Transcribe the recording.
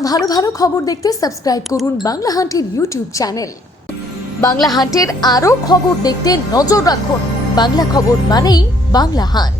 আরও ভালো ভালো খবর দেখতে সাবস্ক্রাইব করুন বাংলা হান্টের ইউটিউব চ্যানেল। বাংলা হান্টের আরও খবর দেখতে নজর রাখুন। বাংলা খবর মানেই বাংলা হান্ট।